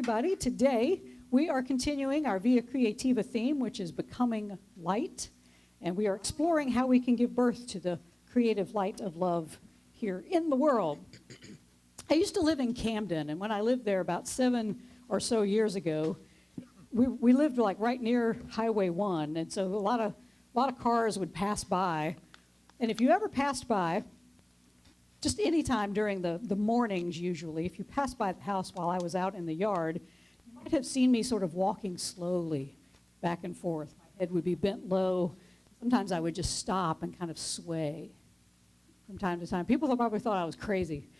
everybody. Today, we are continuing our Via Creativa theme, which is becoming light. And we are exploring how we can give birth to the creative light of love here in the world. I used to live in Camden, and when I lived there about 7 or so years ago, we lived like right near Highway 1, and so a lot of cars would pass by. And if you ever passed by, just any time during the mornings usually, if you passed by the house while I was out in the yard, you might have seen me sort of walking slowly back and forth. My head would be bent low. Sometimes I would just stop and kind of sway from time to time. People probably thought I was crazy.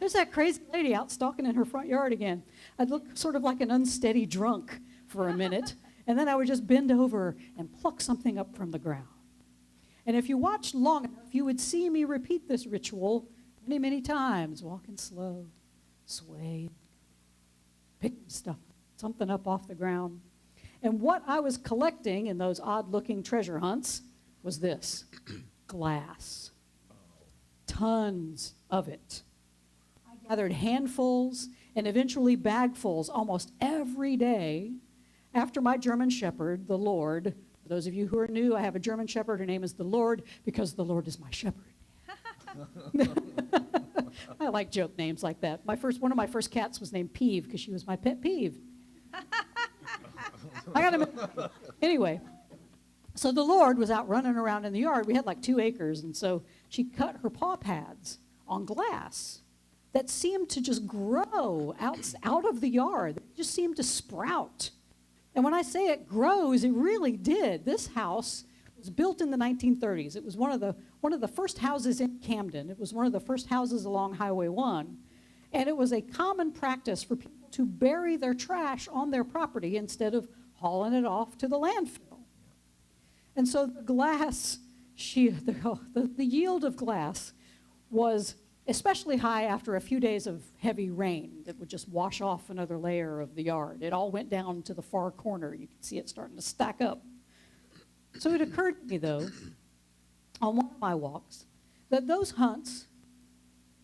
There's that crazy lady out stalking in her front yard again. I'd look sort of like an unsteady drunk for a minute, and then I would just bend over and pluck something up from the ground. And if you watched long enough, you would see me repeat this ritual many, many times, walking slow, sway, picking something up off the ground. And what I was collecting in those odd-looking treasure hunts was this, glass. Tons of it. I gathered handfuls and eventually bagfuls almost every day after my German Shepherd, the Lord. For those of you who are new, I have a German Shepherd. Her name is the Lord because the Lord is my shepherd. I like joke names like that. One of my first cats was named Peeve because she was my pet peeve. Anyway, so the Lord was out running around in the yard. We had like 2 acres, and so she cut her paw pads on glass that seemed to just grow out of the yard. It just seemed to sprout. And when I say it grows, it really did. This house was built in the 1930s. It was one of the first houses in Camden. It was one of the first houses along Highway 1. And it was a common practice for people to bury their trash on their property instead of hauling it off to the landfill. And so the glass, the yield of glass was especially high after a few days of heavy rain that would just wash off another layer of the yard. It all went down to the far corner. You can see it starting to stack up. So it occurred to me, though, on one of my walks, that those hunts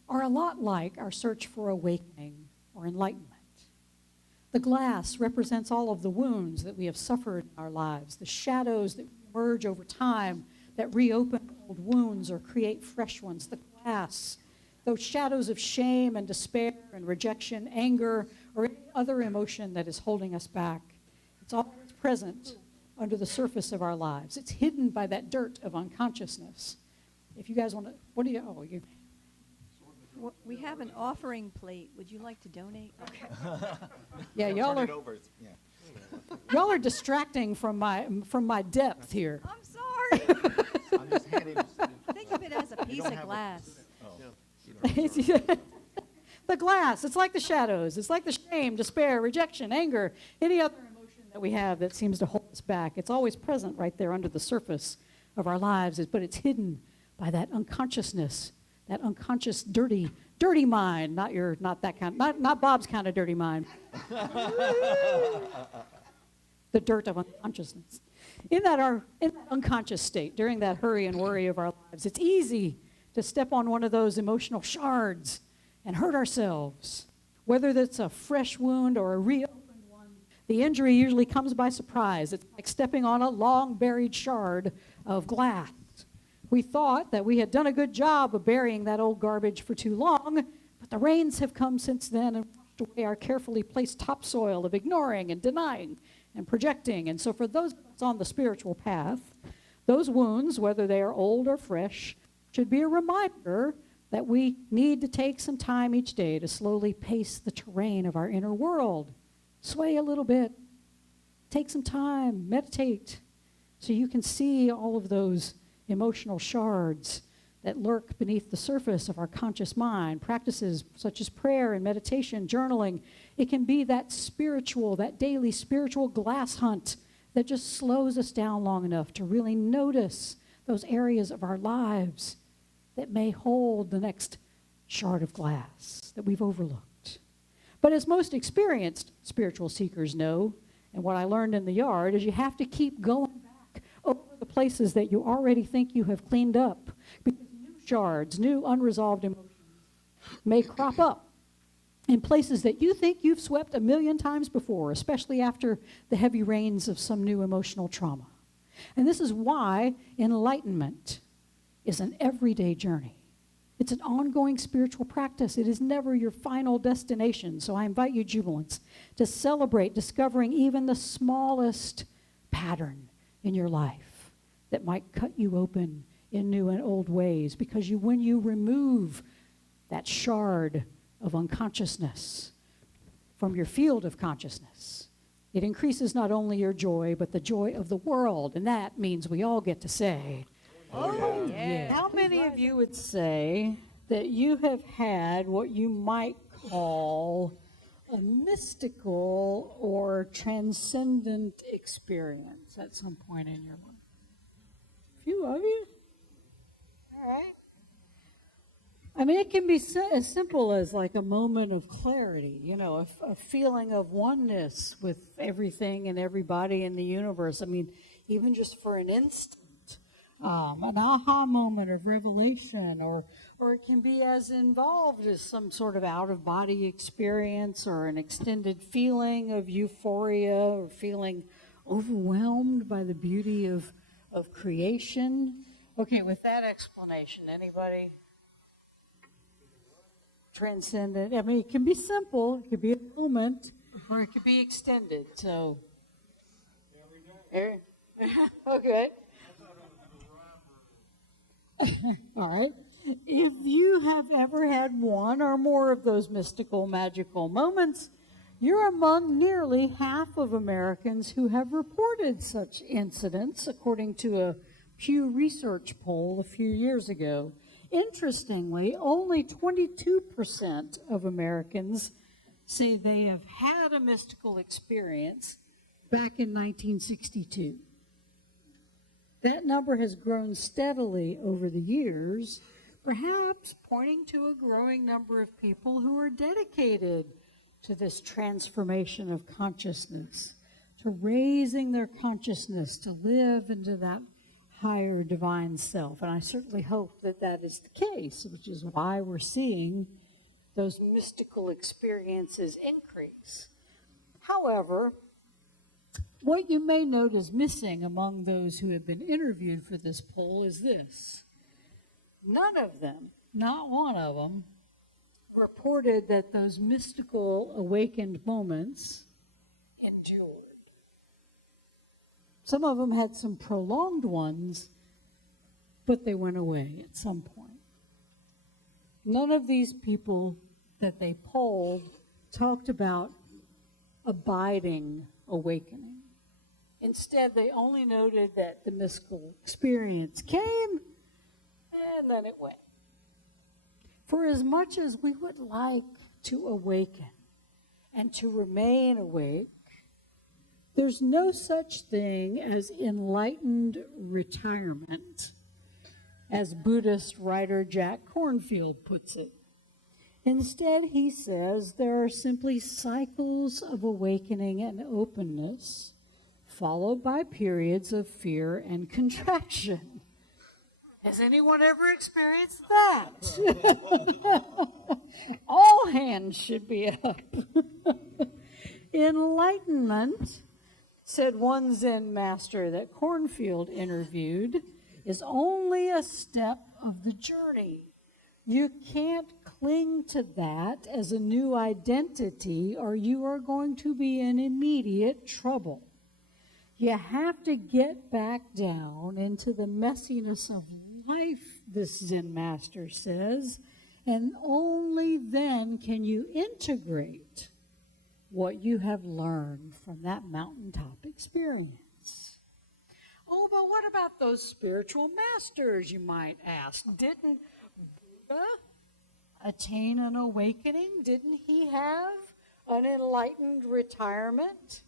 are a lot like our search for awakening or enlightenment. The glass represents all of the wounds that we have suffered in our lives, the shadows that emerge over time that reopen old wounds or create fresh ones. The glass, those shadows of shame and despair and rejection, anger, or any other emotion that is holding us back. It's always present under the surface of our lives. It's hidden by that dirt of unconsciousness. If you guys want to, we have an offering plate. Would you like to donate? Okay. Yeah, y'all are distracting from my depth here. I'm sorry. I'm just handing it. Think of it as a piece of glass. The glass, it's like the shadows. It's like the shame, despair, rejection, anger, any other emotion that we have that seems to hold us back. It's always present right there under the surface of our lives, but it's hidden by that unconsciousness, that unconscious dirty mind, not Bob's kind of dirty mind. The dirt of unconsciousness. In that unconscious state, during that hurry and worry of our lives, it's easy to step on one of those emotional shards and hurt ourselves. Whether that's a fresh wound or a reopened one, the injury usually comes by surprise. It's like stepping on a long buried shard of glass. We thought that we had done a good job of burying that old garbage for too long, but the rains have come since then and washed away our carefully placed topsoil of ignoring and denying and projecting. And so for those of us on the spiritual path, those wounds, whether they are old or fresh, should be a reminder that we need to take some time each day to slowly pace the terrain of our inner world. Sway a little bit. Take some time. Meditate so you can see all of those emotional shards that lurk beneath the surface of our conscious mind. Practices such as prayer and meditation, journaling. It can be that daily spiritual glass hunt that just slows us down long enough to really notice those areas of our lives that may hold the next shard of glass that we've overlooked. But as most experienced spiritual seekers know, and what I learned in the yard, is you have to keep going back over the places that you already think you have cleaned up, because new shards, new unresolved emotions may crop up in places that you think you've swept 1,000,000 times before, especially after the heavy rains of some new emotional trauma. And this is why enlightenment is an everyday journey. It's an ongoing spiritual practice. It is never your final destination. So I invite you, Jubilants, to celebrate discovering even the smallest pattern in your life that might cut you open in new and old ways. Because when you remove that shard of unconsciousness from your field of consciousness, it increases not only your joy, but the joy of the world. And that means we all get to say, Oh, yeah. how many of you would say that you have had what you might call a mystical or transcendent experience at some point in your life? A few of you? All right. I mean, it can be as simple as like a moment of clarity, you know, a feeling of oneness with everything and everybody in the universe. I mean, even just for an instant. An aha moment of revelation, or it can be as involved as some sort of out-of-body experience or an extended feeling of euphoria or feeling overwhelmed by the beauty of creation. Okay, with that explanation, anybody? Transcendent. I mean, it can be simple, it could be a moment, or it could be extended. So, okay. All right. If you have ever had one or more of those mystical, magical moments, you're among nearly half of Americans who have reported such incidents, according to a Pew Research poll a few years ago. Interestingly, only 22% of Americans say they have had a mystical experience back in 1962. That number has grown steadily over the years, perhaps pointing to a growing number of people who are dedicated to this transformation of consciousness, to raising their consciousness, to live into that higher divine self. And I certainly hope that that is the case, which is why we're seeing those mystical experiences increase. However, what you may note is missing among those who have been interviewed for this poll is this. None of them, not one of them, reported that those mystical awakened moments endured. Some of them had some prolonged ones, but they went away at some point. None of these people that they polled talked about abiding awakening. Instead, they only noted that the mystical experience came and then it went. For as much as we would like to awaken and to remain awake, there's no such thing as enlightened retirement, as Buddhist writer Jack Kornfield puts it. Instead, he says there are simply cycles of awakening and openness, followed by periods of fear and contraction. Has anyone ever experienced that? All hands should be up. Enlightenment, said one Zen master that Kornfield interviewed, is only a step of the journey. You can't cling to that as a new identity, or you are going to be in immediate trouble. You have to get back down into the messiness of life, this Zen master says, and only then can you integrate what you have learned from that mountaintop experience. Oh, but what about those spiritual masters, you might ask? Didn't Buddha attain an awakening? Didn't he have an enlightened retirement?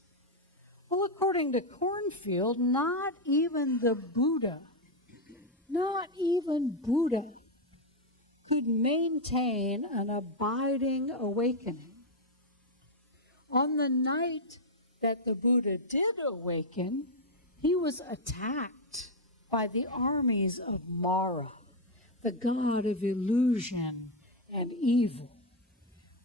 Well, according to Kornfield, not even Buddha, he'd maintain an abiding awakening. On the night that the Buddha did awaken, he was attacked by the armies of Mara, the god of illusion and evil.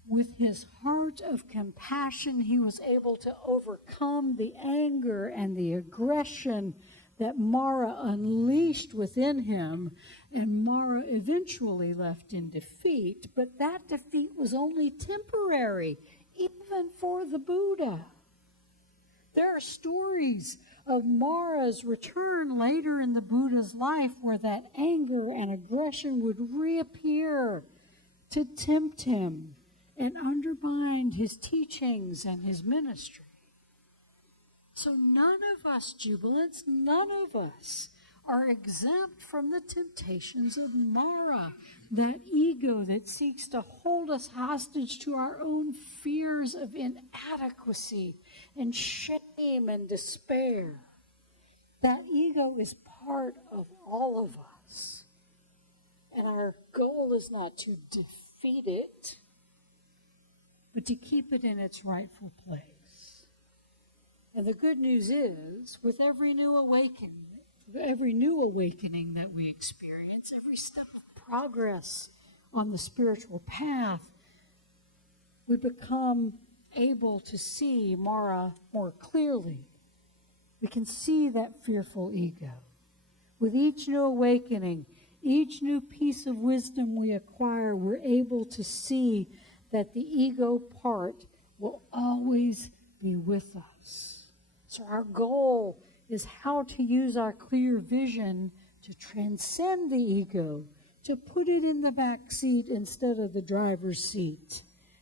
with his heart of compassion, he was able to overcome the anger and the aggression that Mara unleashed within him, and Mara eventually left in defeat. But that defeat was only temporary, even for the Buddha. There are stories of Mara's return later in the Buddha's life where that anger and aggression would reappear to tempt him and undermine his teachings and his ministry. So none of us jubilants, none of us are exempt from the temptations of Mara, that ego that seeks to hold us hostage to our own fears of inadequacy and shame and despair. That ego is part of all of us. And our goal is not to defeat it, but to keep it in its rightful place. And the good news is, with every new awakening that we experience, every step of progress on the spiritual path, we become able to see Mara more clearly. We can see that fearful ego. With each new awakening, each new piece of wisdom we acquire, we're able to see that the ego part will always be with us. So our goal is how to use our clear vision to transcend the ego, to put it in the back seat instead of the driver's seat,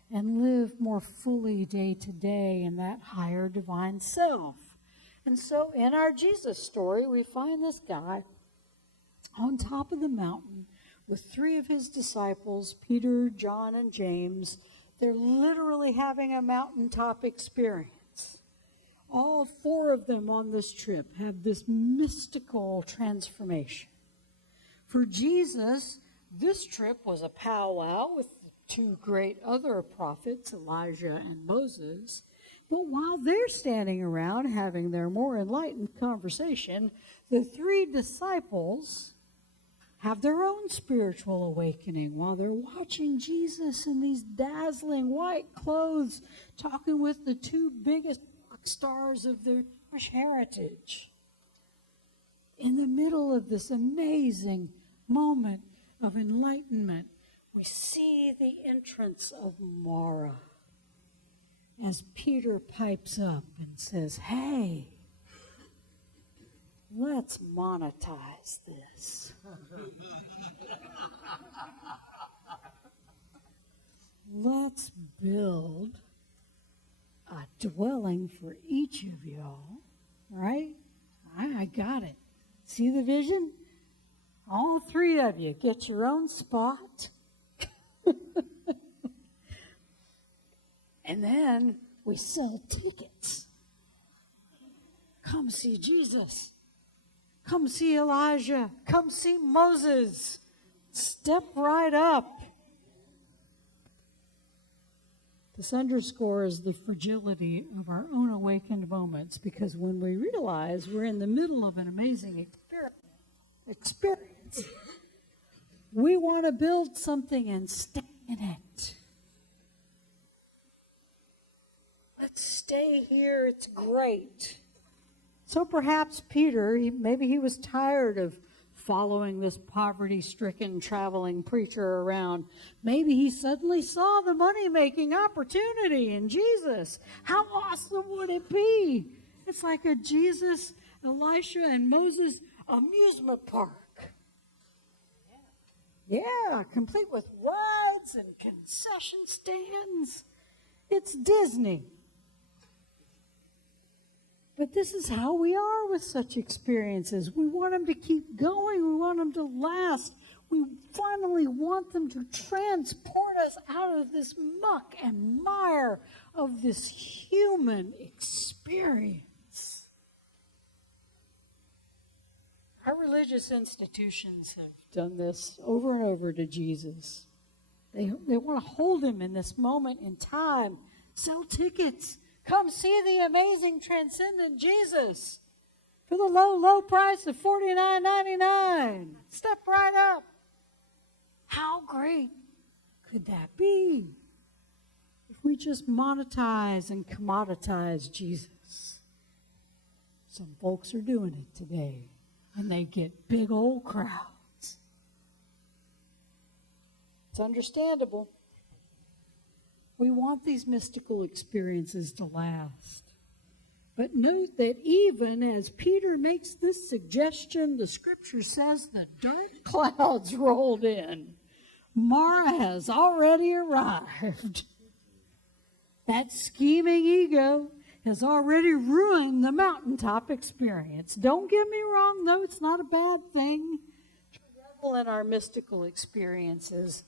and live more fully day to day in that higher divine self. And so in our Jesus story, we find this guy on top of the mountain with 3 of his disciples, Peter, John, and James. They're literally having a mountaintop experience. All 4 of them on this trip have this mystical transformation. For Jesus, this trip was a powwow with the 2 great other prophets, Elijah and Moses. But while they're standing around having their more enlightened conversation, the 3 disciples have their own spiritual awakening while they're watching Jesus in these dazzling white clothes, talking with the 2 biggest rock stars of their Jewish heritage. In the middle of this amazing moment of enlightenment, we see the entrance of Mara as Peter pipes up and says, "Hey, let's monetize this. Let's build a dwelling for each of y'all." Right? I got it. See the vision? All 3 of you get your own spot. And then we sell tickets. Come see Jesus. Come see Elijah. Come see Moses. Step right up. This underscores the fragility of our own awakened moments, because when we realize we're in the middle of an amazing experience, we want to build something and stay in it. Let's stay here. It's great. So perhaps Peter, maybe he was tired of following this poverty-stricken traveling preacher around. Maybe he suddenly saw the money-making opportunity in Jesus. How awesome would it be? It's like a Jesus, Elisha, and Moses amusement park. Yeah, complete with rides and concession stands. It's Disney. But this is how we are with such experiences. We want them to keep going. We want them to last. We finally want them to transport us out of this muck and mire of this human experience. Our religious institutions have done this over and over to Jesus. They want to hold him in this moment in time. Sell tickets. Come see the amazing transcendent Jesus for the low, low price of $49.99. Step right up. How great could that be? we just monetize and commoditize Jesus. Some folks are doing it today, and they get big old crowds. It's understandable. We want these mystical experiences to last. But note that even as Peter makes this suggestion, the scripture says the dark clouds rolled in. Mara has already arrived. That scheming ego has already ruined the mountaintop experience. Don't get me wrong, though, it's not a bad thing to revel in our mystical experiences,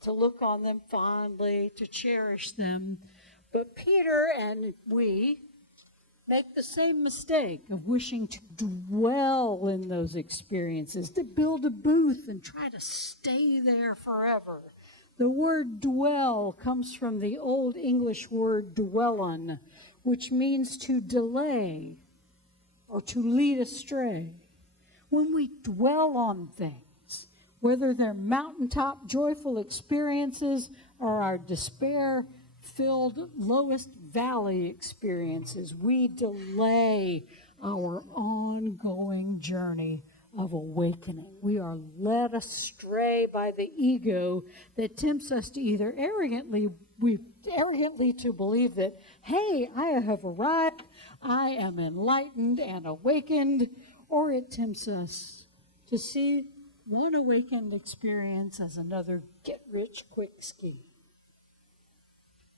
to look on them fondly, to cherish them. But Peter and we make the same mistake of wishing to dwell in those experiences, to build a booth and try to stay there forever. The word dwell comes from the Old English word dwellon, which means to delay or to lead astray. When we dwell on things, whether they're mountaintop joyful experiences or our despair-filled lowest valley experiences, we delay our ongoing journey of awakening. We are led astray by the ego that tempts us to either arrogantly to believe that, hey, I have arrived, I am enlightened and awakened, or it tempts us to see one awakened experience as another get-rich-quick scheme.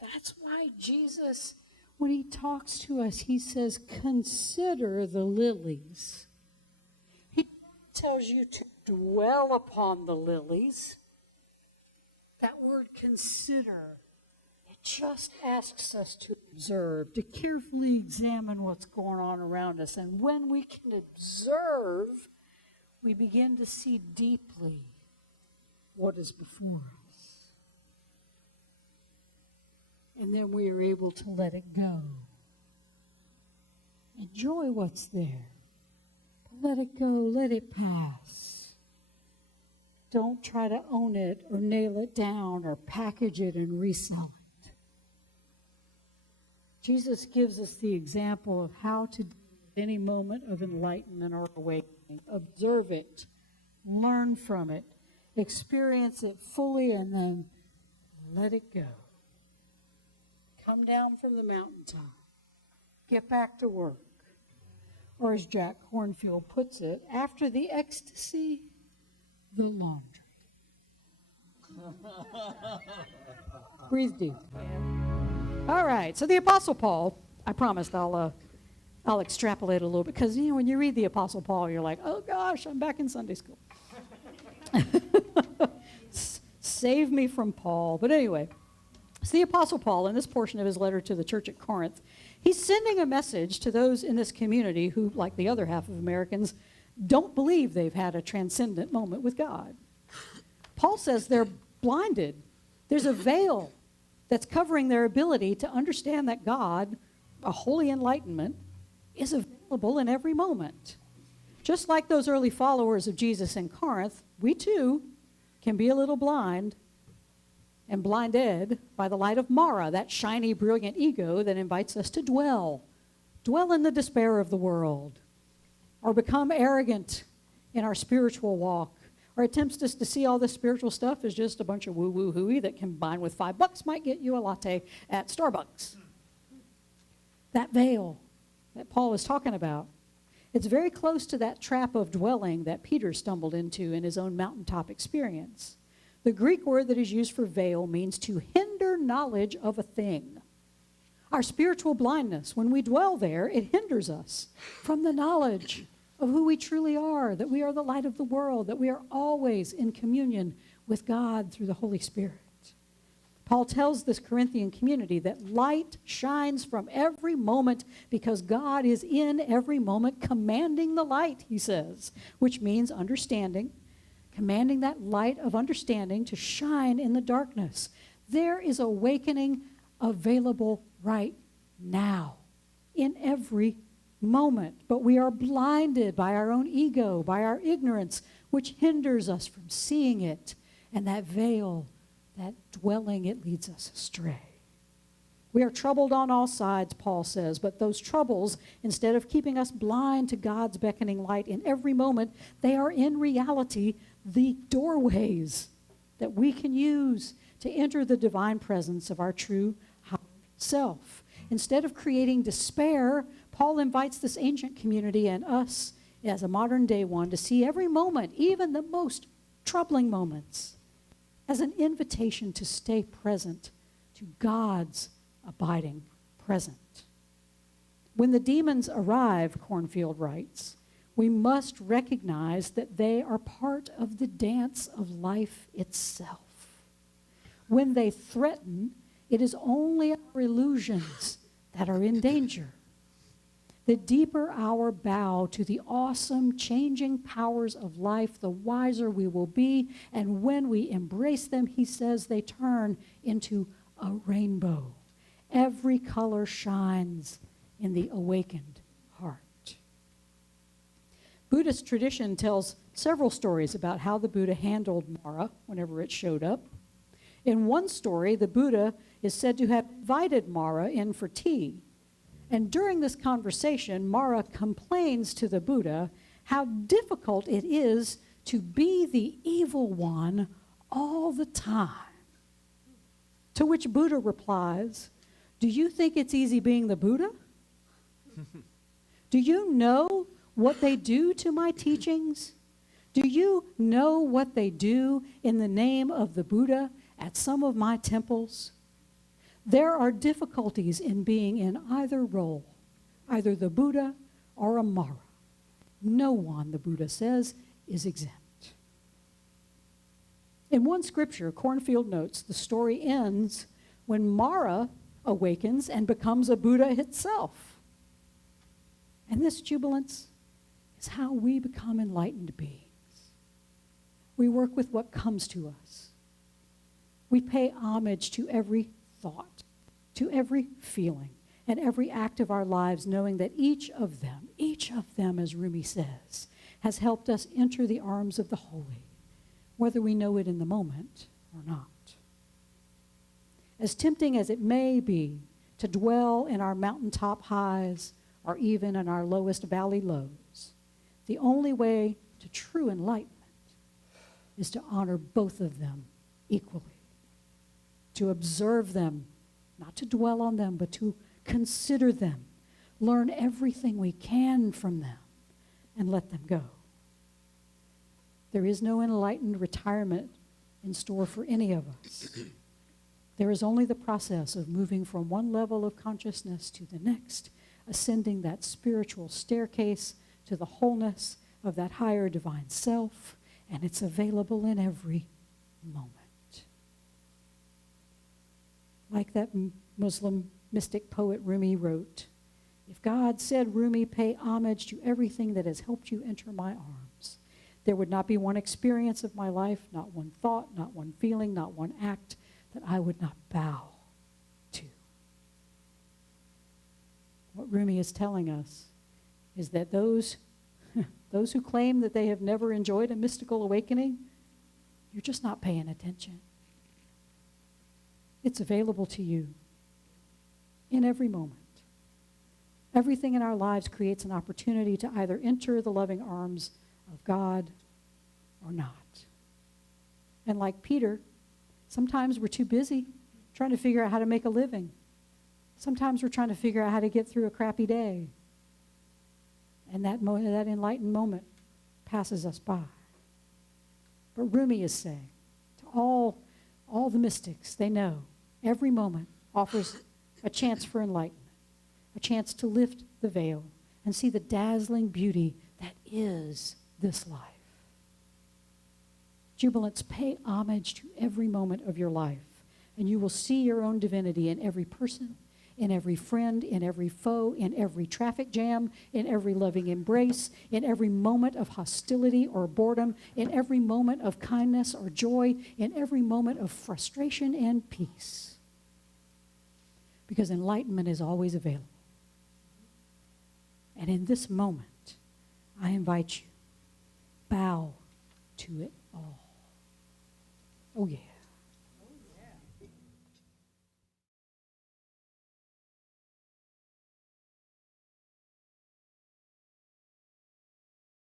That's why Jesus, when he talks to us, he says, consider the lilies. He tells you to dwell upon the lilies. That word consider, it just asks us to observe, to carefully examine what's going on around us. And when we can observe, we begin to see deeply what is before us. And then we are able to let it go. Enjoy what's there. But let it go, let it pass. Don't try to own it or nail it down or package it and resell it. Jesus gives us the example of how to do any moment of enlightenment or awakening. Observe it, learn from it, experience it fully, and then let it go. Come down from the mountaintop. Get back to work. Or as Jack Kornfield puts it, after the ecstasy, the laundry. Breathe deep. All right, so the Apostle Paul, I promised I'll extrapolate a little bit, because when you read the Apostle Paul, you're like, oh gosh, I'm back in Sunday school. Save me from Paul. But anyway, it's the Apostle Paul, in this portion of his letter to the church at Corinth, he's sending a message to those in this community who, like the other half of Americans, don't believe they've had a transcendent moment with God. Paul says they're blinded. There's a veil that's covering their ability to understand that God, a holy enlightenment, is available in every moment. Just like those early followers of Jesus in Corinth, we too can be a little blind and blinded by the light of Mara, that shiny, brilliant ego that invites us to dwell in the despair of the world, or become arrogant in our spiritual walk, or it tempts us to see all this spiritual stuff as just a bunch of woo-woo hooey that combined with $5 might get you a latte at Starbucks. That veil that Paul is talking about, it's very close to that trap of dwelling that Peter stumbled into in his own mountaintop experience. The Greek word that is used for veil means to hinder knowledge of a thing. Our spiritual blindness, when we dwell there, it hinders us from the knowledge of who we truly are, that we are the light of the world, that we are always in communion with God through the Holy Spirit. Paul tells this Corinthian community that light shines from every moment because God is in every moment commanding the light, he says, which means understanding, commanding that light of understanding to shine in the darkness. There is awakening available right now in every moment, but we are blinded by our own ego, by our ignorance, which hinders us from seeing it. And that veil, that dwelling, it leads us astray. We are troubled on all sides, Paul says, but those troubles, instead of keeping us blind to God's beckoning light in every moment, they are in reality the doorways that we can use to enter the divine presence of our true higher self. Instead of creating despair, Paul invites this ancient community and us as a modern day one to see every moment, even the most troubling moments, as an invitation to stay present to God's abiding present. When the demons arrive, Cornfield writes, we must recognize that they are part of the dance of life itself. When they threaten, it is only our illusions that are in danger. The deeper our bow to the awesome, changing powers of life, the wiser we will be. And when we embrace them, he says, they turn into a rainbow. Every color shines in the awakened heart. Buddhist tradition tells several stories about how the Buddha handled Mara whenever it showed up. In one story, the Buddha is said to have invited Mara in for tea. And during this conversation, Mara complains to the Buddha how difficult it is to be the evil one all the time. To which Buddha replies, do you think it's easy being the Buddha? Do you know what they do to my teachings? Do you know what they do in the name of the Buddha at some of my temples? There are difficulties in being in either role, either the Buddha or a Mara. No one, the Buddha says, is exempt. In one scripture, Cornfield notes, the story ends when Mara awakens and becomes a Buddha itself. And this jubilance is how we become enlightened beings. We work with what comes to us. We pay homage to every thought, to every feeling, and every act of our lives, knowing that each of them, as Rumi says, has helped us enter the arms of the holy, whether we know it in the moment or not. As tempting as it may be to dwell in our mountaintop highs or even in our lowest valley lows, the only way to true enlightenment is to honor both of them equally, to observe them, not to dwell on them, but to consider them, learn everything we can from them, and let them go. There is no enlightened retirement in store for any of us. There is only the process of moving from one level of consciousness to the next, ascending that spiritual staircase to the wholeness of that higher divine self, and it's available in every moment. Like that Muslim mystic poet Rumi wrote, if God said, Rumi, pay homage to everything that has helped you enter my arms, there would not be one experience of my life, not one thought, not one feeling, not one act that I would not bow to. What Rumi is telling us is that those who claim that they have never enjoyed a mystical awakening, you're just not paying attention. It's available to you in every moment. Everything in our lives creates an opportunity to either enter the loving arms of God or not. And like Peter, sometimes we're too busy trying to figure out how to make a living. Sometimes we're trying to figure out how to get through a crappy day. And that enlightened moment passes us by. But Rumi is saying to all the mystics, they know every moment offers a chance for enlightenment, a chance to lift the veil and see the dazzling beauty that is this life. Jubilants, pay homage to every moment of your life, and you will see your own divinity in every person, in every friend, in every foe, in every traffic jam, in every loving embrace, in every moment of hostility or boredom, in every moment of kindness or joy, in every moment of frustration and peace. Because enlightenment is always available. And in this moment, I invite you, bow to it all. Oh yeah.